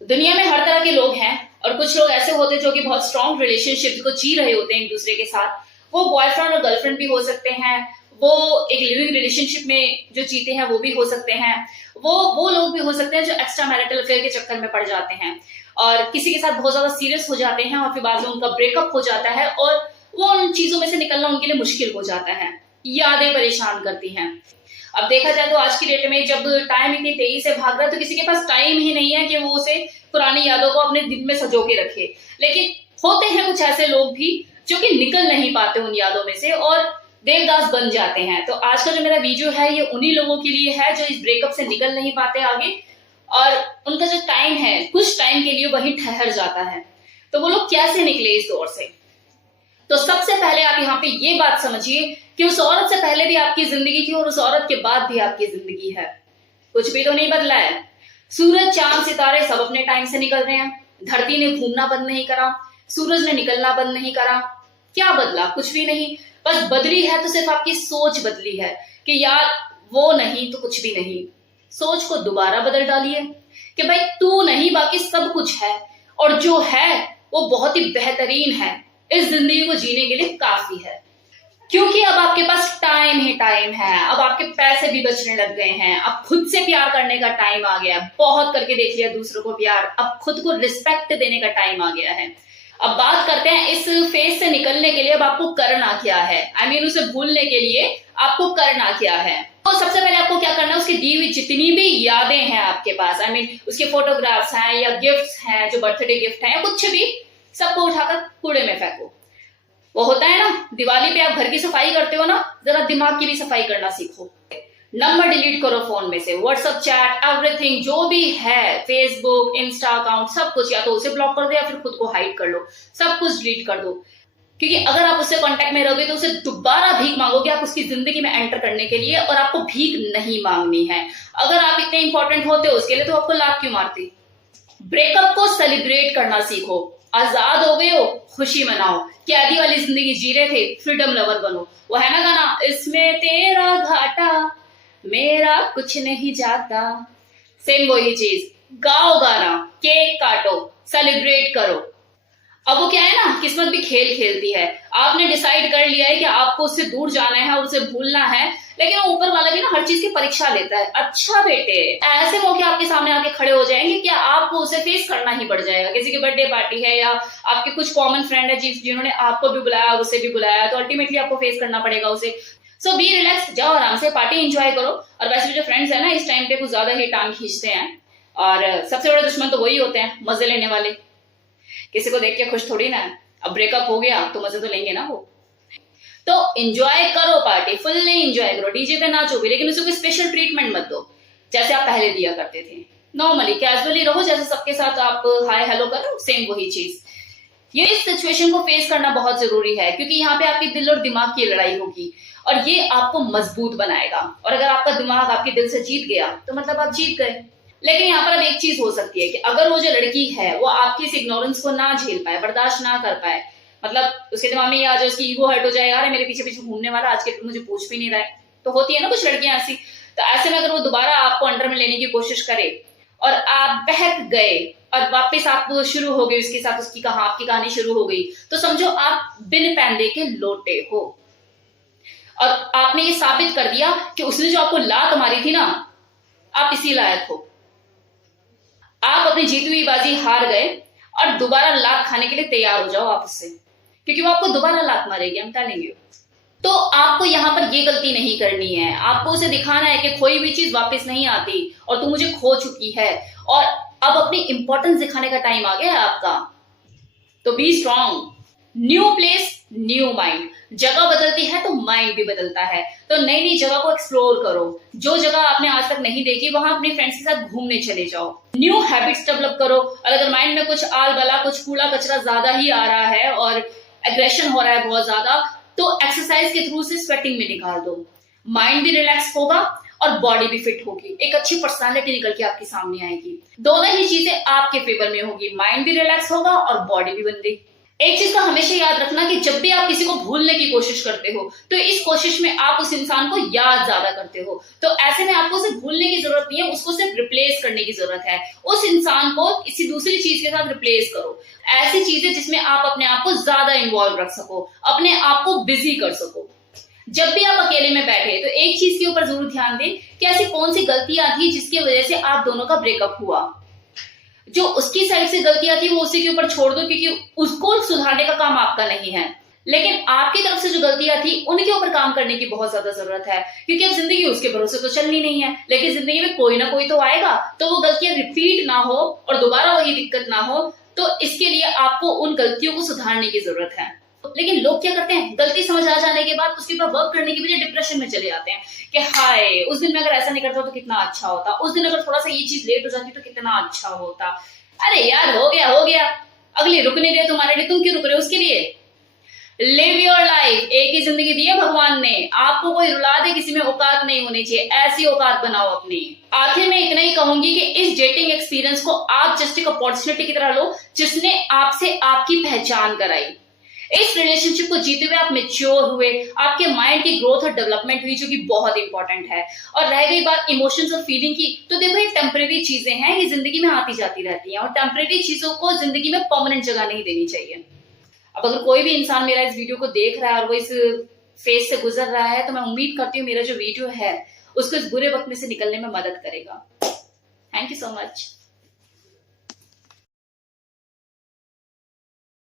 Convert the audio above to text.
दुनिया में हर तरह के लोग हैं और कुछ लोग ऐसे होते हैं जो कि बहुत स्ट्रॉन्ग रिलेशनशिप को जी रहे होते हैं एक दूसरे के साथ। वो बॉयफ्रेंड और गर्लफ्रेंड भी हो सकते हैं, वो एक लिविंग रिलेशनशिप में जो जीते हैं वो भी हो सकते हैं, वो लोग भी हो सकते हैं जो एक्स्ट्रा मैरिटल अफेयर के चक्कर में पड़ जाते हैं और किसी के साथ बहुत ज्यादा सीरियस हो जाते हैं और फिर बाद में उनका ब्रेकअप हो जाता है और वो उन चीजों में से निकलना उनके लिए मुश्किल हो जाता है। यादें परेशान करती हैं। अब देखा जाए तो आज की डेट में जब टाइम इतनी तेजी से भाग रहा है तो किसी के पास टाइम ही नहीं है कि वो उसे पुरानी यादों को अपने दिल में सजो के रखे। लेकिन होते हैं कुछ ऐसे लोग भी जो कि निकल नहीं पाते उन यादों में से और देवदास बन जाते हैं। तो आज का जो मेरा वीडियो है ये उन्हीं लोगों के लिए है जो इस ब्रेकअप से निकल नहीं पाते आगे और उनका जो टाइम है कुछ टाइम के लिए वही ठहर जाता है। तो वो लोग कैसे निकले इस दौर से? तो सबसे पहले आप यहाँ पे ये बात समझिए कि उस औरत से पहले भी आपकी जिंदगी थी और उस औरत के बाद भी आपकी जिंदगी है। कुछ भी तो नहीं बदला है। सूरज, चांद, सितारे सब अपने टाइम से निकल रहे हैं। धरती ने घूमना बंद नहीं करा, सूरज ने निकलना बंद नहीं करा। क्या बदला? कुछ भी नहीं। बस बदली है तो सिर्फ आपकी सोच बदली है कि यार वो नहीं तो कुछ भी नहीं। सोच को दोबारा बदल डालिए कि भाई तू नहीं बाकी सब कुछ है और जो है वो बहुत ही बेहतरीन है, इस जिंदगी को जीने के लिए काफी है। क्योंकि अब आपके पास टाइम ही टाइम है। अब आपके पैसे भी बचने लग गए हैं। अब खुद से प्यार करने का टाइम आ गया। बहुत करके देख लिया दूसरों को प्यार, अब खुद को रिस्पेक्ट देने का टाइम आ गया है। अब बात करते हैं इस फेज से निकलने के लिए अब आपको करना क्या है। I mean, उसे भूलने के लिए आपको करना क्या है। तो सबसे पहले आपको क्या करना है, उसकी दी हुई जितनी भी यादें हैं आपके पास, I mean, उसके फोटोग्राफ्स हैं या गिफ्ट्स हैं, जो बर्थडे गिफ्ट हैं या कुछ भी, सबको उठाकर कूड़े में फेंको। वो होता है ना, दिवाली पे आप घर की सफाई करते हो ना, जरा दिमाग की भी सफाई करना सीखो। नंबर डिलीट करो फोन में से, व्हाट्सएप चैट एवरीथिंग जो भी है, फेसबुक, इंस्टा अकाउंट, सब कुछ या तो उसे ब्लॉक कर दो या फिर खुद को हाइड कर लो। सब कुछ डिलीट कर दो। क्योंकि अगर आप उससे कांटेक्ट में रहोगे तो उसे दोबारा भीख मांगोगे आप उसकी जिंदगी में एंटर करने के लिए, और आपको भीख नहीं मांगनी है। अगर आप इतने इंपॉर्टेंट होते हो उसके लिए तो आपको लात क्यों मारती। ब्रेकअप को सेलिब्रेट करना सीखो। आजाद हो गए हो, खुशी मनाओ। कैदी वाली जिंदगी जी रहे थे, फ्रीडम लवर बनो। वो है ना गाना, इसमें तेरा घाटा मेरा कुछ नहीं जाता। सेम वही चीज, गाओ गाना, केक काटो, सेलिब्रेट करो। अब वो क्या है ना, किस्मत भी खेल खेलती है। आपने डिसाइड कर लिया है कि आपको उससे दूर जाना है और उसे भूलना है, लेकिन वो ऊपर वाला भी ना हर चीज की परीक्षा लेता है। अच्छा बेटे, ऐसे मौके आपके सामने आके खड़े हो जाएंगे कि आपको उसे फेस करना ही पड़ जाएगा। किसी की बर्थडे पार्टी है या आपके कुछ कॉमन फ्रेंड है जिन्होंने आपको भी बुलाया और उसे भी बुलाया, तो अल्टीमेटली आपको फेस करना पड़ेगा उसे। सो बी रिलैक्स, जाओ आराम से पार्टी एंजॉय करो। और वैसे भी जो फ्रेंड्स है ना इस टाइम पे कुछ ज्यादा ही टांग खींचते हैं और सबसे बड़े दुश्मन तो वही होते हैं, मजे लेने वाले। किसी को देख के खुश थोड़ी ना है। अब ब्रेकअप हो गया तो मजे तो लेंगे ना वो। तो एंजॉय करो, पार्टी फुल्ली एंजॉय करो, डीजे पे नाचो भी, लेकिन उसे कोई स्पेशल ट्रीटमेंट मत दो जैसे आप पहले दिया करते थे। नॉर्मली कैजुअली रहो, जैसे सबके साथ आप हाय हेलो करो, सेम वही चीज। ये इस सिचुएशन को फेस करना बहुत जरूरी है क्योंकि यहाँ पे आपके दिल और दिमाग की लड़ाई होगी और ये आपको मजबूत बनाएगा। और अगर आपका दिमाग आपके दिल से जीत गया तो मतलब आप जीत गए। लेकिन यहाँ पर अब एक चीज हो सकती है कि अगर वो जो लड़की है वो आपकी इस इग्नोरेंस को ना झेल पाए, बर्दाश्त ना कर पाए, मतलब उसके दिमाग में ये आ जाए, उसकी ईगो हर्ट हो जाए, यार मेरे पीछे पीछे घूमने वाला आज के मुझे पूछ भी नहीं रहा है। तो होती है ना कुछ लड़कियां ऐसी। तो ऐसे में अगर वो दोबारा आपको अंडर में लेने की कोशिश करे और आप बहक गए और वापस आप शुरू हो गई उसके साथ, उसकी आपकी कहानी शुरू हो गई, तो समझो आप बिन पैंदे के लोटे हो और आपने ये साबित कर दिया कि उसने जो आपको लात मारी थी ना, आप इसी लायक हो। आप अपनी जीती हुई बाजी हार गए और दोबारा लात खाने के लिए तैयार हो जाओ आप उससे, क्योंकि वो आपको दोबारा लात मारेगी, I'm telling you। तो आपको यहाँ पर ये गलती नहीं करनी है। आपको उसे दिखाना है कि खोई हुई चीज वापस नहीं आती और तू मुझे खो चुकी है और अब अपनी इंपॉर्टेंस दिखाने का टाइम आ गया है आपका। तो be strong. New place new mind. जगह बदलती है तो माइंड भी बदलता है। तो नई नई जगह को एक्सप्लोर करो। जो जगह आपने आज तक नहीं देखी वहां अपने फ्रेंड्स के साथ घूमने चले जाओ। न्यू हैबिट्स डेवलप करो। और अगर माइंड में कुछ आल बला, कुछ कूड़ा कचरा ज्यादा ही आ रहा है और एग्रेशन हो रहा है बहुत ज्यादा, तो एक्सरसाइज के थ्रू से स्वेटिंग में निकाल दो। माइंड भी रिलैक्स होगा और बॉडी भी फिट होगी। एक अच्छी पर्सनालिटी निकल के आपके सामने आएगी। दोनों ही चीजें आपके फेवर में होगी, माइंड भी रिलैक्स होगा और बॉडी भी बन गई। एक चीज का हमेशा याद रखना कि जब भी आप किसी को भूलने की कोशिश करते हो तो इस कोशिश में आप उस इंसान को याद ज्यादा करते हो। तो ऐसे में आपको उसे भूलने की जरूरत नहीं है, उसको सिर्फ रिप्लेस करने की जरूरत है। उस इंसान को किसी दूसरी चीज के साथ रिप्लेस करो, ऐसी चीजें जिसमें आप अपने आप को ज्यादा इन्वॉल्व रख सको, अपने आप को बिजी कर सको। जब भी आप अकेले में बैठे तो एक चीज के ऊपर जरूर ध्यान दें कि ऐसी कौन सी गलतियां थी जिसकी वजह से आप दोनों का ब्रेकअप हुआ। जो उसकी साइड से गलतियां थी वो उसी के ऊपर छोड़ दो, क्योंकि उसको सुधारने का काम आपका नहीं है। लेकिन आपकी तरफ से जो गलतियां थी उनके ऊपर काम करने की बहुत ज्यादा जरूरत है, क्योंकि अब जिंदगी उसके भरोसे तो चलनी नहीं है, लेकिन जिंदगी में कोई ना कोई तो आएगा। तो वो गलतियां रिपीट ना हो और दोबारा वही दिक्कत ना हो, तो इसके लिए आपको उन गलतियों को सुधारने की जरूरत है। लेकिन लोग क्या करते हैं, गलती समझ आ जाने के बाद उसके ऊपर वर्क करने की बजाय डिप्रेशन में चले जाते हैं कि हाय उस दिन में अगर ऐसा नहीं करता तो कितना अच्छा होता, उस दिन अगर थोड़ा सा ये चीज लेट हो जाती तो कितना अच्छा होता। अरे यार हो गया हो गया, अगली रुकने दे तुम्हारे लिए, तुम क्यों रुक रहे हो उसके लिए। लिव योर लाइफ, एक ही जिंदगी दी है भगवान ने, आपको कोई रुला दे किसी में औकात नहीं होनी चाहिए, ऐसी औकात बनाओ अपनी। आखिर में इतना ही कहूंगी कि इस डेटिंग एक्सपीरियंस को आप जस्ट एक अपॉर्चुनिटी की तरह लो जिसने आपसे आपकी पहचान कराई। इस रिलेशनशिप को जीते हुए आप मेच्योर हुए, आपके माइंड की ग्रोथ और डेवलपमेंट हुई, जो कि बहुत इंपॉर्टेंट है। और रह गई बात इमोशंस और फीलिंग की, तो देखो ये टेम्परेरी चीजें हैं, ये जिंदगी में आती जाती रहती हैं, और टेम्परेरी चीजों को जिंदगी में परमानेंट जगह नहीं देनी चाहिए। अब अगर कोई भी इंसान मेरा इस वीडियो को देख रहा है और वो इस फेज से गुजर रहा है, तो मैं उम्मीद करती हूँ मेरा जो वीडियो है उसको इस बुरे वक्त में से निकलने में मदद करेगा। Thank you so much.